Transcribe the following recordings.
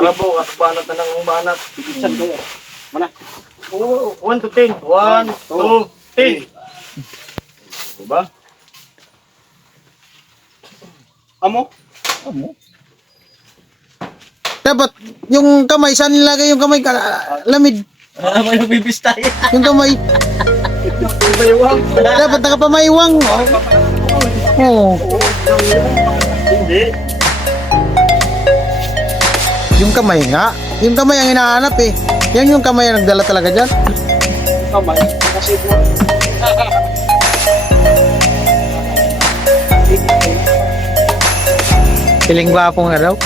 Para bukas, banat na ng banat. Bibisan ko. Mana? 1 to 10. 1, 2, 10. Diba? Amo? Dapat yung kamay, saan nilagay yung kamay? Lamid. May bibistay. Yung kamay. Baywang. Dapat nakapamaywang. Oo. Hindi. Yung kamay nga. Yung kamay ang hinahanap eh. Yan yung kamay ang nagdala talaga dyan. Kamay. Kasi po. Piling gwapo nga daw.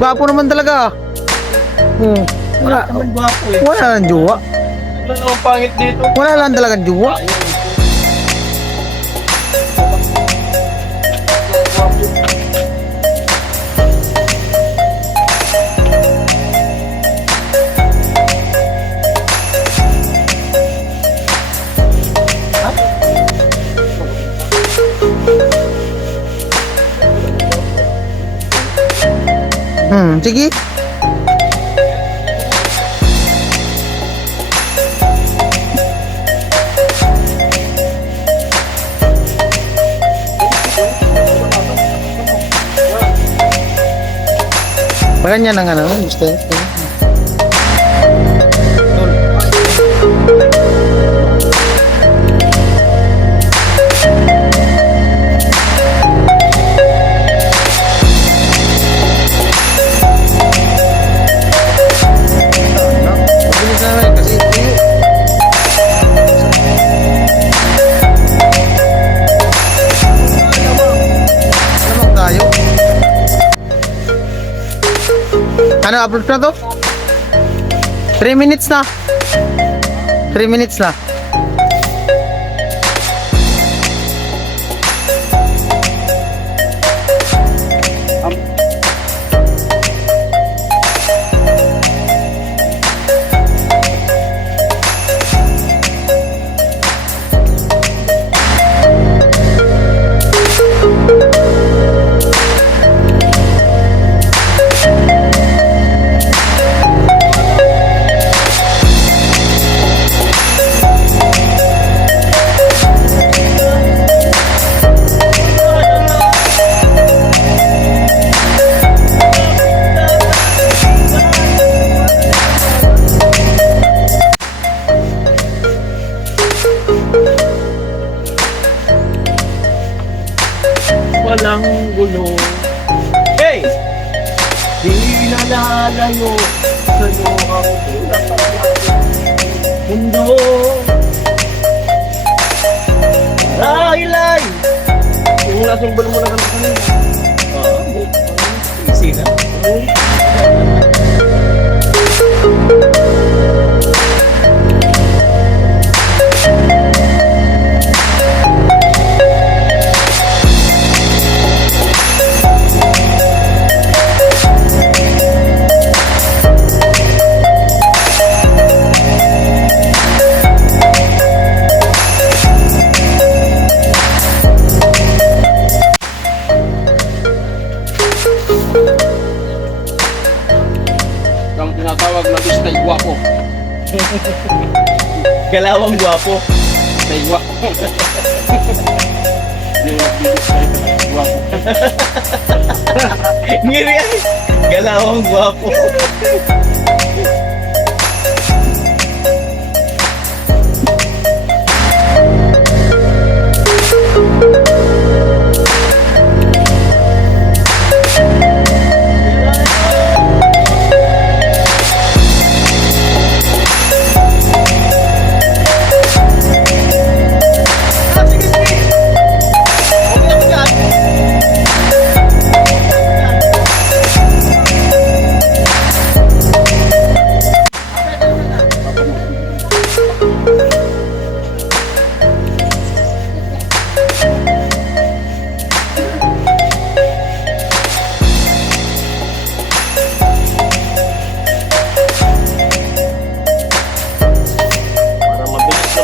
Gwapo naman talaga. Wala. Naman gwapo eh. Wala lang jowa. Wala namang pangit dito. Wala lang talagang jowa. Sige. Ganyan ang ano, Bistay. Ano, upload na to? 3 minutes na. 3 minutes na. Walang gulo. Hey! Di nalalayo sa'yo ang mundo. Laylay! Kung nasumbal mo na kami kanina. Easy na. Ang tinatawag na Bistay gwapo. Galawang gwapo. Bistay gwapo. Bistay gwapo. Ngiri yan. Galawang gwapo.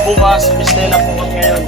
Bukas, Bistay na po kami ngayon.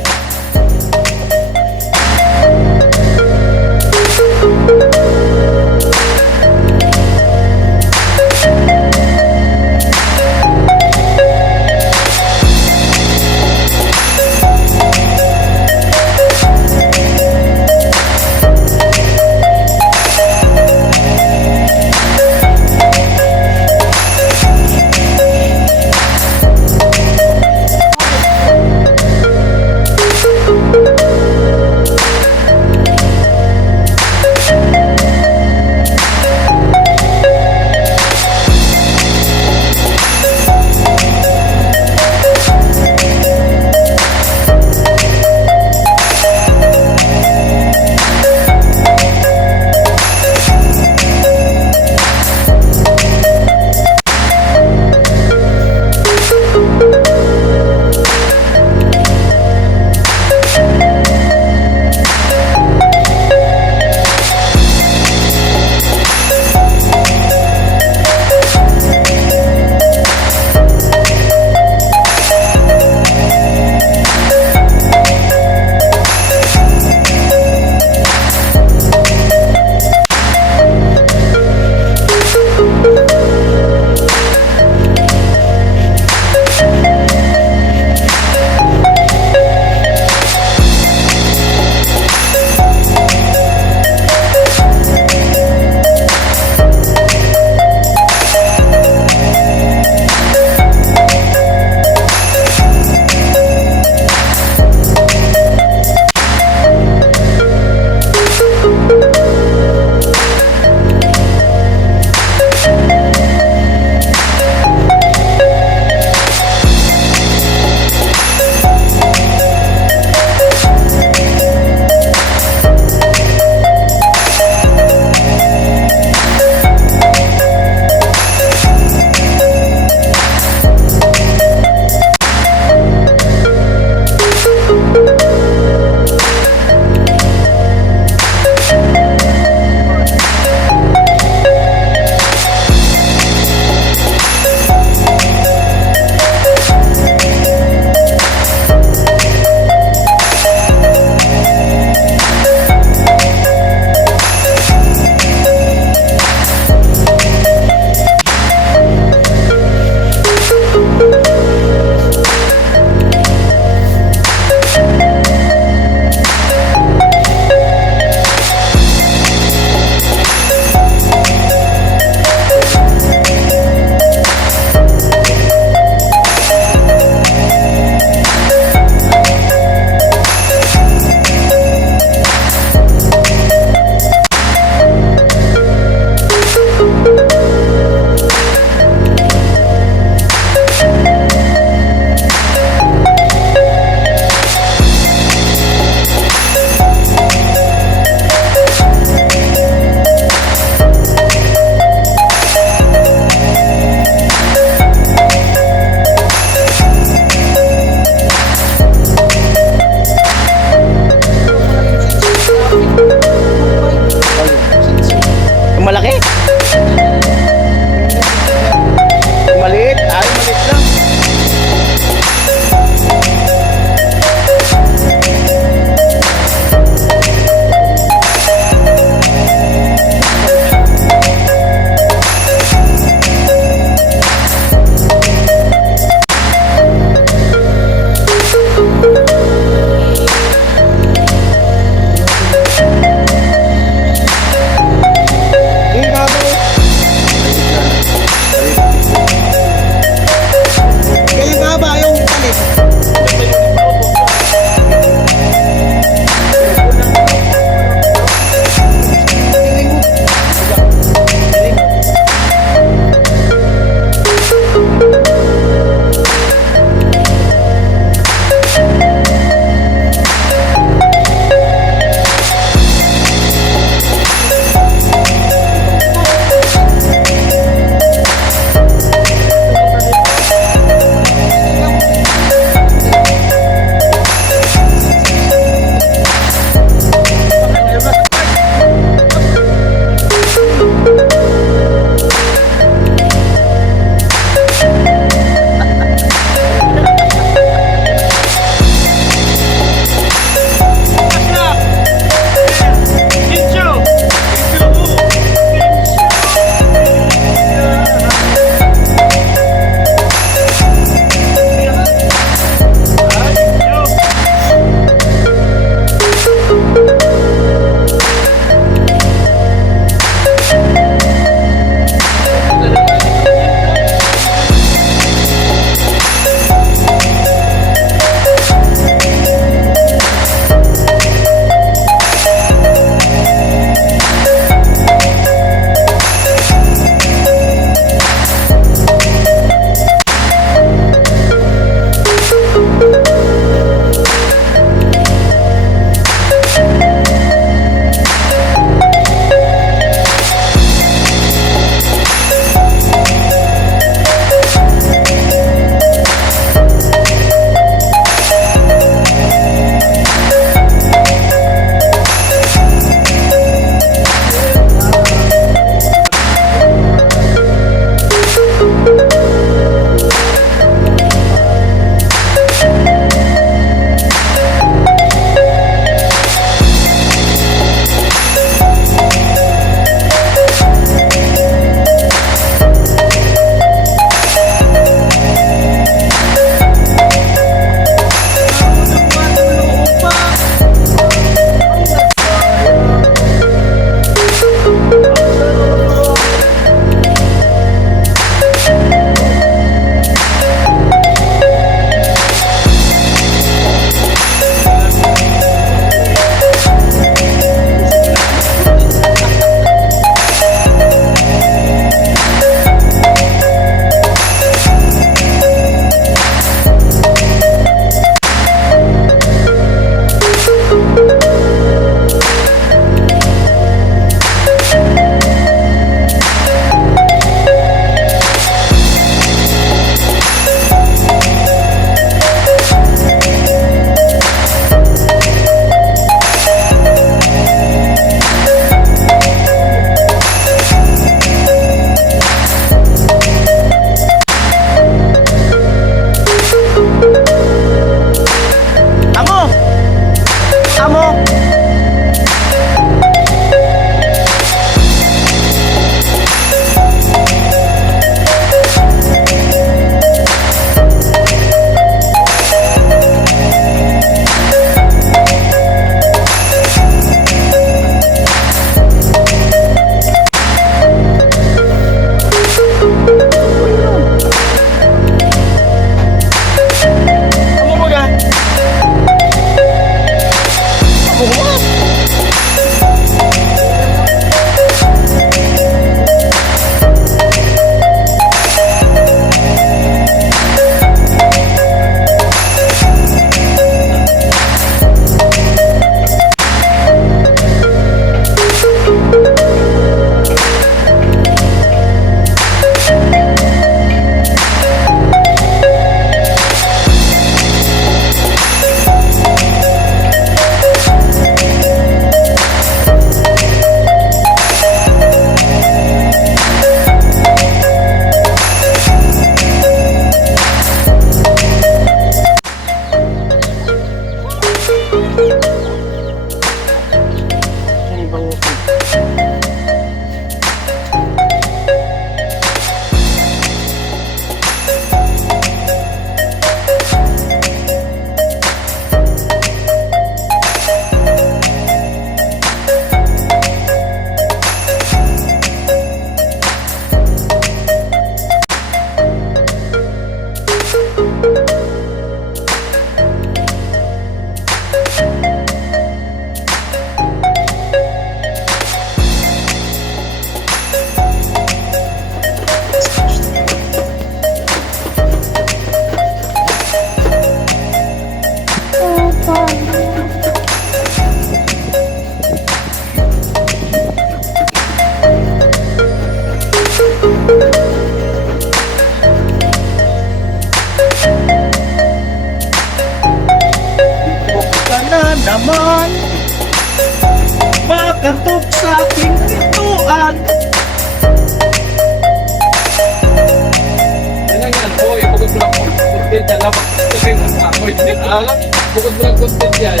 Wala lang. Bukod mo lang content yan.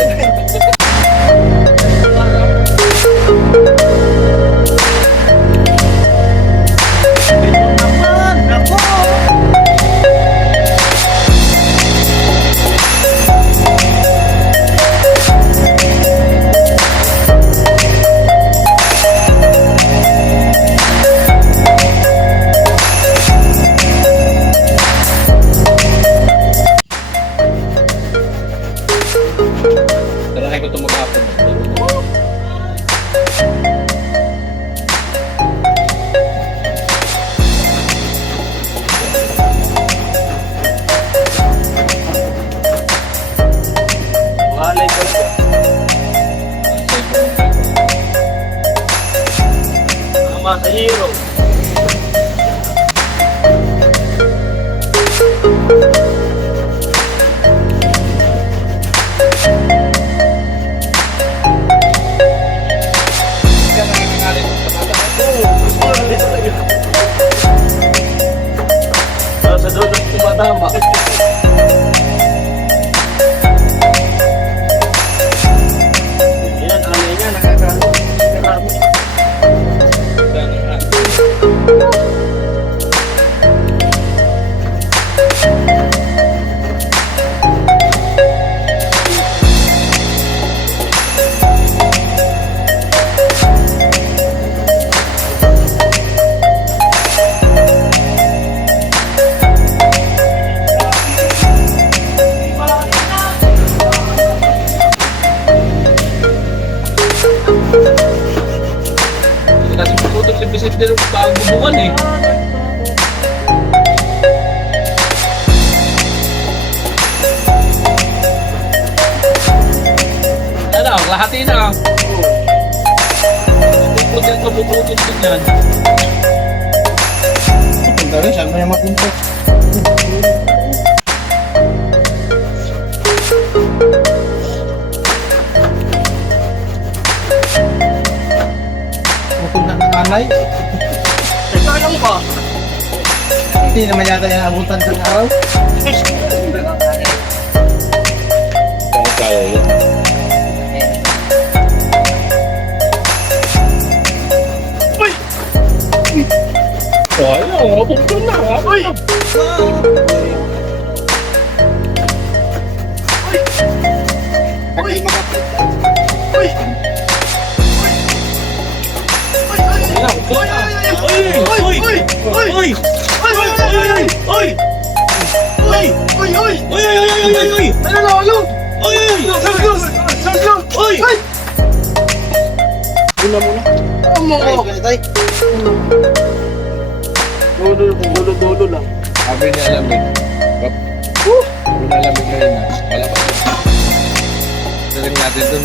Naman, ako. Tarahay ko ito maghapon. Mahalay ko na. Tama sa hero. Kaya nangangalit ko sa mata. Sa dulo tumatama. Yan, alay nga, nakakano. Kasi puputok si Bisit din ang bago bubukan eh. Ano, lahati na. Puputok din yan. Punta rin, saan mo yung mapunta? Mapunta ng anay. Teka lang ba? Hindi naman yata yung abutan sa araw. Kaya yan. Ano, pupunta na. Uy! Uy! Uy! Una muna. Ay, ganito ay. Dulo lang. Sabi niya alamig. Sabi niya alamig ngayon na. Palabas. Daling natin doon.